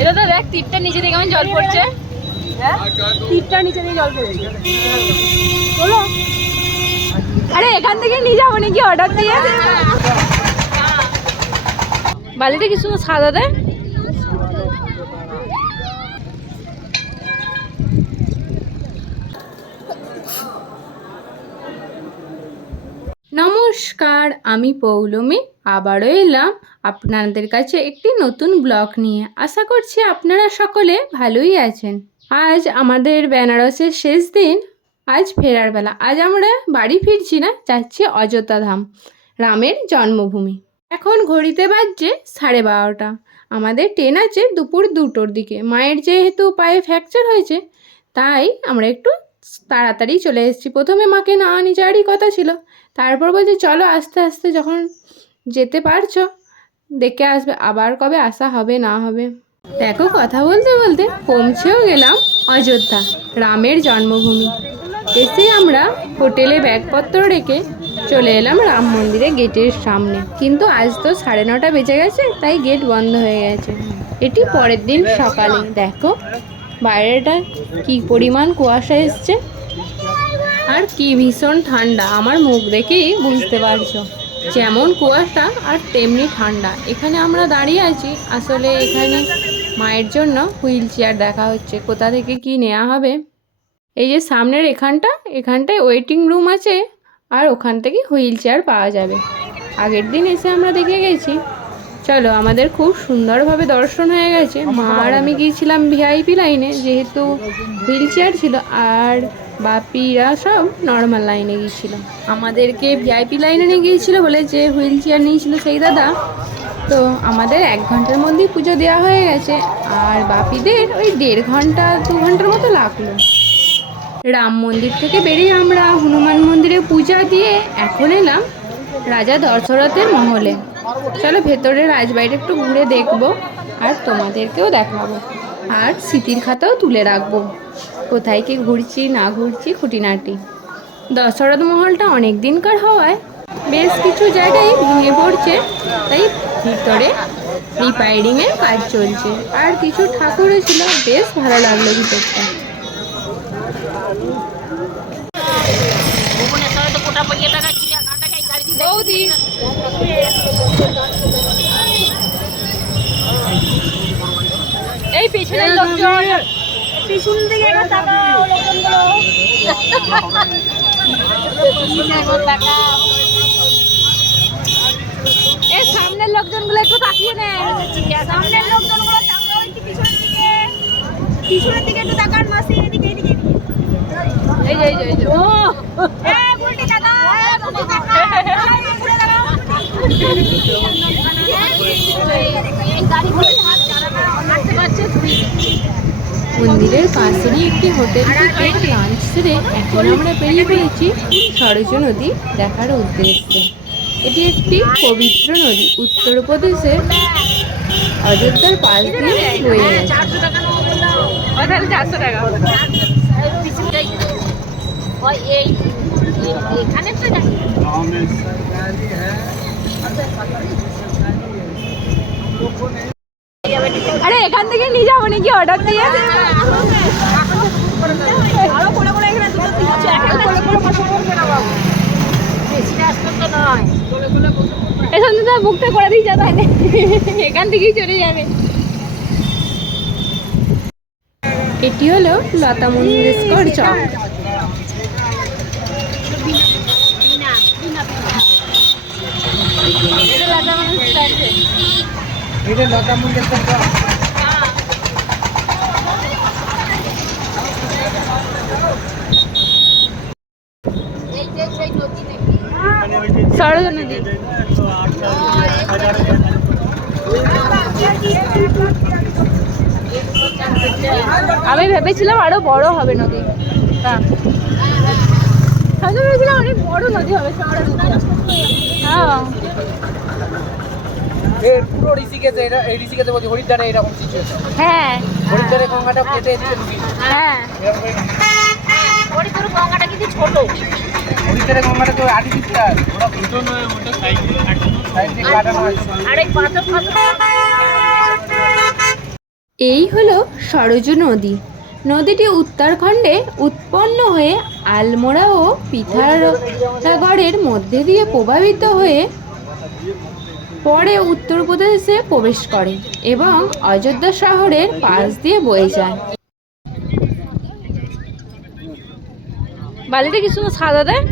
এটা তো দেখ তীরটা নিচে থেকে কেমন জল পড়ছে। হ্যাঁ তীরটা নিচে থেকে জল পড়ছে। বলো আরে এখান থেকে নিয়ে যাবো নাকি অর্ডার দিয়ে? বালিটা কি সুন্দর সাদা দেয়। নমস্কার, আমি পৌলমী আবারও এলাম আপনাদের কাছে একটি নতুন ব্লগ নিয়ে। আশা করছি আপনারা সকলে ভালোই আছেন। আজ আমাদের বেনারসের শেষ দিন, আজ ফেরার বেলা। আজ আমরা বাড়ি ফিরছি না, যাচ্ছি অযোধ্যা ধাম, রামের জন্মভূমি। এখন ঘড়িতে বাজছে 12:30। আমাদের ট্রেন আছে দুপুর 2টোর দিকে। মায়ের যেহেতু পায়ে ফ্র্যাকচার হয়েছে, তাই আমরা একটু তাড়াতাড়ি চলে এসেছি। প্রথমে মাকে না নিয়ে যাওয়ারই কথা ছিল, তারপর বলছে চলো আস্তে আস্তে যখন যেতে পারছো দেখে আসবে, আবার কবে আসা হবে না হবে। দেখো কথা বলতে বলতে পৌঁছেও গেলাম অযোধ্যা, রামের জন্মভূমি। এসে আমরা হোটেলে ব্যাগপত্র রেখে চলে এলাম রাম মন্দিরের গেটের সামনে। কিন্তু আজ তো 9:30 বেজে গেছে, তাই গেট বন্ধ হয়ে গেছে। এটি পরের দিন সকালে। দেখো বাইরেটা কি পরিমাণ কুয়াশা এসছে, আর কি ভীষণ ঠান্ডা। আমার মুখ দেখেই বুঝতে পারছো, যেমন কুয়াশা আর তেমনি ঠান্ডা। এখানে আমরা দাঁড়িয়ে আছি, আসলে এখানে মায়ের জন্য হুইল চেয়ার দেখা হচ্ছে, কোথা থেকে কি নেওয়া হবে। এই যে সামনের এখানটায় ওয়েটিং রুম আছে, আর ওখান থেকে হুইল চেয়ার পাওয়া যাবে। আগের দিন এসে আমরা দেখে গেছি। চলো, আমাদের খুব সুন্দরভাবে দর্শন হয়ে গেছে। মা আর আমি গিয়েছিলাম ভিআইপি লাইনে, যেহেতু হুইল চেয়ার ছিল, আর বাপিরা সব নর্মাল লাইনে গিয়েছিল। আমাদেরকে ভিআইপি লাইনে নিয়ে গিয়েছিল বলে যে হুইল চেয়ার নিয়েছিল সেই দাদা। তো আমাদের 1 ঘন্টার মধ্যেই পুজো দেওয়া হয়ে গেছে, আর বাপিদের ওই 1.5 ঘন্টা 2 ঘন্টার মতো লাগলো। রাম মন্দির থেকে বেরিয়ে আমরা হনুমান মন্দিরে পূজা দিয়ে এখন এলাম রাজা দশরথের মহলে। চলো ভেতরে রাজবাড়িটা একটু ঘুরে দেখবো, আর তোমাদেরকেও দেখাবো, আর স্মৃতির খাতাও তুলে রাখবো কোথায় কি ঘুরছি না ঘুরছি খুঁটিনাটি। দশরথ মহলটা অনেক দিনকার হওয়ায় বেশ কিছু জায়গায় ভেঙে পড়ছে, তাই ভিতরে রিপেয়ারিংয়ের কাজ চলছে। আর কিছু ঠাকুরও ছিল, বেশ ভালো লাগলো ভিতরটা। এই পেছনের লোকজন, পিছন দিকে একবার তাকাও, লোকজনগুলো এই সামনের লোকজনগুলো একটু তাকিয়ে নে। সামনের লোকজনগুলো তাকাও একটু পিছনের দিকে, পিছনের দিকে একটু তাকান মাসি, এদিকে এদিকে এই যে এই যে ও এ উল্টে তাকাও, উল্টে তাকাও, ঘুরে তাকাও। এই গাড়িগুলো হাত চালানো হাঁটতে পারছে। মন্দিরের পাশেরই একটি হোটেল থেকে লাঞ্চ সেরে এখন আমরা বেরিয়ে পড়েছি সরজ নদী দেখার উদ্দেশ্যে। এটি একটি পবিত্র নদী, উত্তরপ্রদেশের অযোধ্যার পাশ দিয়ে বয়ে গেছে। আরে এখান থেকে নিয়ে যাবো নাকি অর্ডার দিয়ে? এখান থেকে বুকটা করে দিয়ে যাবে, এখান থেকেই চলে যাবে। এটি হলো লতা মঙ্গেশকর চক। এটা লতা মঙ্গেশকর চক। সরজ নদী। আমি ভেবেছিলাম আরো বড় হবে নদী, ভেবেছিলাম অনেক বড় নদী হবে। হ্যাঁ পুরো ঋষিকেশে, এটা এই ঋষিকেশে বলছি হরিদ্বারে এরকম সিচুয়েশন। হ্যাঁ হরিদ্বারে গঙ্গাটা কেটে এদিকে ঢুকি। হ্যাঁ হরিদ্বারে গঙ্গাটা কিন্তু ছোট, এই হলো সরজু নদী। নদীটি উত্তরাখণ্ডে উৎপন্ন হয়ে আলমোড়া ও পিথারাগড়ের মধ্যে দিয়ে প্রবাহিত হয়ে পরে উত্তরপ্রদেশে প্রবেশ করে এবং অযোধ্যা শহরের পাশ দিয়ে বয়ে যায়। বালিটা কি সুন্দর সাদা দেয়।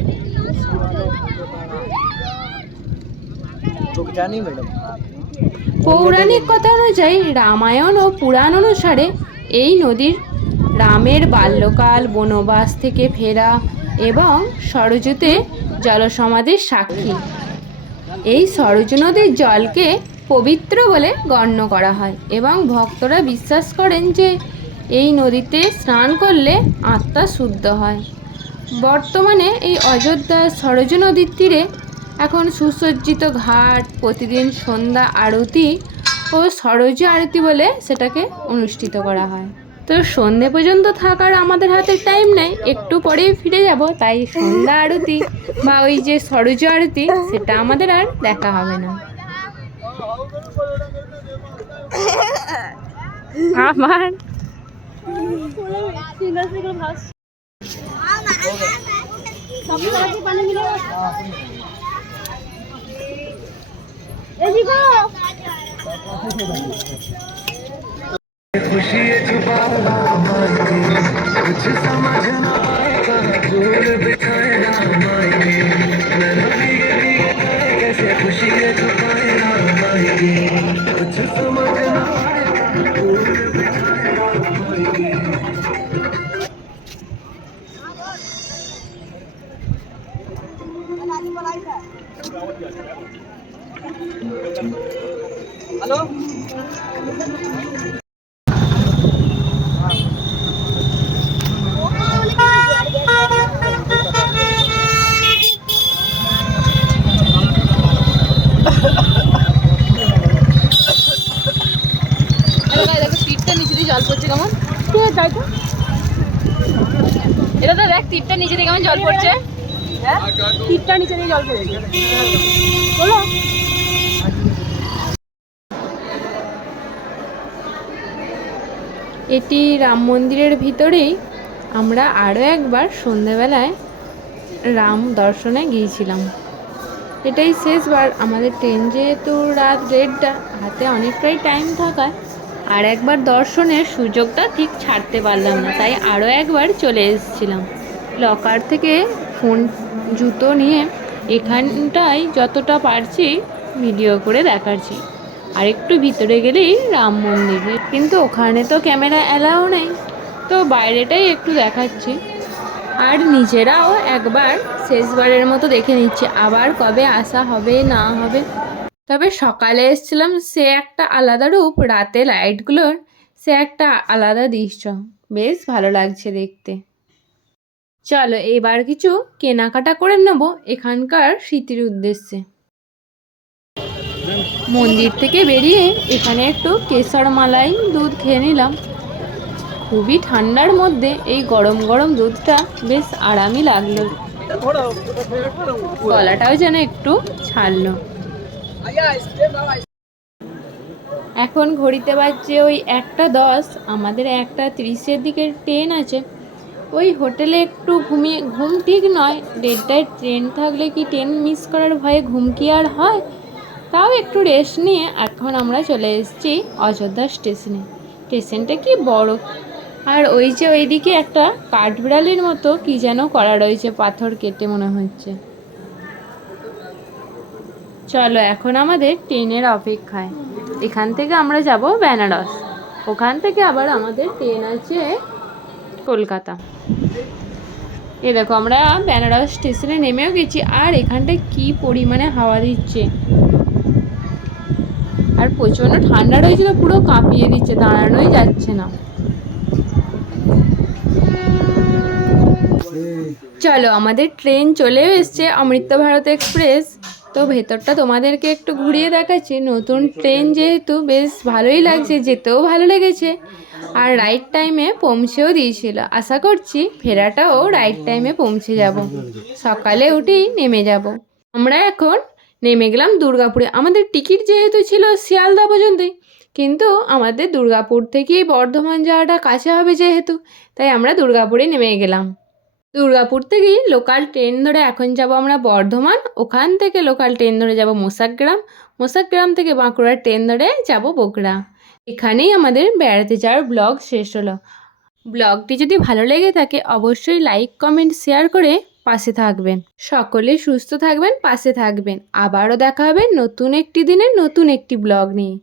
পৌরাণিক কথা অনুযায়ী রামায়ণ ও পুরাণ অনুসারে এই নদীর রামের বাল্যকাল, বনবাস থেকে ফেরা এবং সরজুতে জলসমাধির সাক্ষী। এই সরজু নদীর জলকে পবিত্র বলে গণ্য করা হয় এবং ভক্তরা বিশ্বাস করেন যে এই নদীতে স্নান করলে আত্মা শুদ্ধ হয়। বর্তমানে এই অযোধ্যার সরজু নদীর তীরে এখন সুসজ্জিত ঘাট, প্রতিদিন সন্ধ্যা আরতি ও সরজু আরতি বলে সেটাকে অনুষ্ঠিত করা হয়। তো সন্ধে পর্যন্ত থাকার আমাদের হাতে টাইম নেই, একটু পরেই ফিরে যাব, তাই সন্ধ্যা আরতি বা ওই যে সরজু আরতি সেটা আমাদের আর দেখা হবে না। আমার खुशी छुपाना कुछ समझ ना आएगा, जोर बिछाए ना मायने कैसे खुशी छुपाए ना मायने कुछ समझ ना आएगा, जोर बिछाए ना मायने। हेलो জল পড়ছে কেমন, তাই তো এটা তো দেখ তীরটা নিচে দিয়ে কেমন জল পড়ছে। হ্যাঁ তীরটা নিচে দিয়ে জল পড়ছে বলো। এটি রাম মন্দিরের ভিতরেই আমরা আরও একবার সন্ধেবেলায় রাম দর্শনে গিয়েছিলাম। এটাই শেষবার। আমাদের ট্রেন যেহেতু রাত 1:30, হাতে অনেকটাই টাইম থাকায় আর একবার দর্শনের সুযোগটা ঠিক ছাড়তে পারলাম না, তাই আরও একবার চলে এসেছিলাম। লকার থেকে ফোন জুতো নিয়ে এখানটায় যতটা পারছি ভিডিও করে দেখাচ্ছি। আর একটু ভিতরে গেলেই রাম মন্দির, কিন্তু ওখানে তো ক্যামেরা অ্যালাউ নেই, তো বাইরেটাই একটু দেখাচ্ছি। আর নিজেরাও একবার শেষবারের মতো দেখে নিচ্ছি, আবার কবে আসা হবে না হবে। তবে সকালে এসেছিলাম সে একটা আলাদা রূপ, রাতে লাইটগুলোর সে একটা আলাদা দৃশ্য, বেশ ভালো লাগছে দেখতে। চলো এবার কিছু কেনাকাটা করে নেব এখানকার স্মৃতির উদ্দেশ্যে। মন্দির থেকে বেরিয়ে এখানে একটু কেশর মালাই দুধ খেয়ে নিলাম। খুবই ঠান্ডার মধ্যে এই গরম গরম দুধটা বেশ আরামই লাগলো, গলাটাও যেন একটু ছাড়লো। এখন ঘড়িতে বাজছে ওই 1:10, আমাদের 1:30-এর দিকে ট্রেন আছে। ওই হোটেলে একটু ঘুম ঠিক নয়, 1:30টায় ট্রেন থাকলে কি ট্রেন মিস করার ভয়ে ঘুম কি আর হয়। তাও একটু রেস্ট নিয়ে এখন আমরা চলে এসেছি অযোধ্যা স্টেশনে। স্টেশনটা কি বড়, আর ওই যে ওইদিকে একটা কাঠবিড়ালির মতো কি যেন করা রয়েছে, পাথর কেটে মনে হচ্ছে। চলো এখন আমাদের ট্রেনের অপেক্ষায়। এখান থেকে আমরা যাব বেনারস, ওখান থেকে আবার আমাদের ট্রেন আছে কলকাতা। এ দেখো আমরা বেনারস স্টেশনে নেমেও গেছি, আর এখানটায় কি পরিমাণে হাওয়া দিচ্ছে, আর প্রচণ্ড ঠান্ডা রয়েছিল, পুরো কাঁপিয়ে দিচ্ছে, দাঁড়ানোই যাচ্ছে না। চলো আমাদের ট্রেন চলেও এসছে, অমৃত ভারত এক্সপ্রেস। তো ভেতরটা তোমাদেরকে একটু ঘুরিয়ে দেখাচ্ছি। নতুন ট্রেন যেহেতু বেশ ভালোই লাগছে, যেতেও ভালো লেগেছে। আর রাইট টাইমে পৌঁছেও দিয়েছিল। আশা করছি ফেরাটাও রাইট টাইমে পৌঁছে যাব, সকালে উঠেই নেমে যাব। আমরা এখন নেমে গেলাম দুর্গাপুরে। আমাদের টিকিট যেহেতু ছিল শিয়ালদা পর্যন্তই, কিন্তু আমাদের দুর্গাপুর থেকেই বর্ধমান যাওয়াটা কাছে হবে যেহেতু, তাই আমরা দুর্গাপুরে নেমে গেলাম। দুর্গাপুর থেকেই লোকাল ট্রেন ধরে এখন যাব আমরা বর্ধমান, ওখান থেকে লোকাল ট্রেন ধরে যাব মোসাগ্রাম, মোসাগ্রাম থেকে বাঁকুড়ার ট্রেন ধরে যাব বগুড়া। এখানেই আমাদের বেড়াতে যাওয়ার ব্লগ শেষ হলো। ব্লগটি যদি ভালো লেগে থাকে অবশ্যই লাইক কমেন্ট শেয়ার করে পাশে থাকবেন। সকলে সুস্থ থাকবেন, পাশে থাকবেন। আবারও দেখা হবে নতুন একটি দিনে নতুন একটি ব্লগ নিয়ে।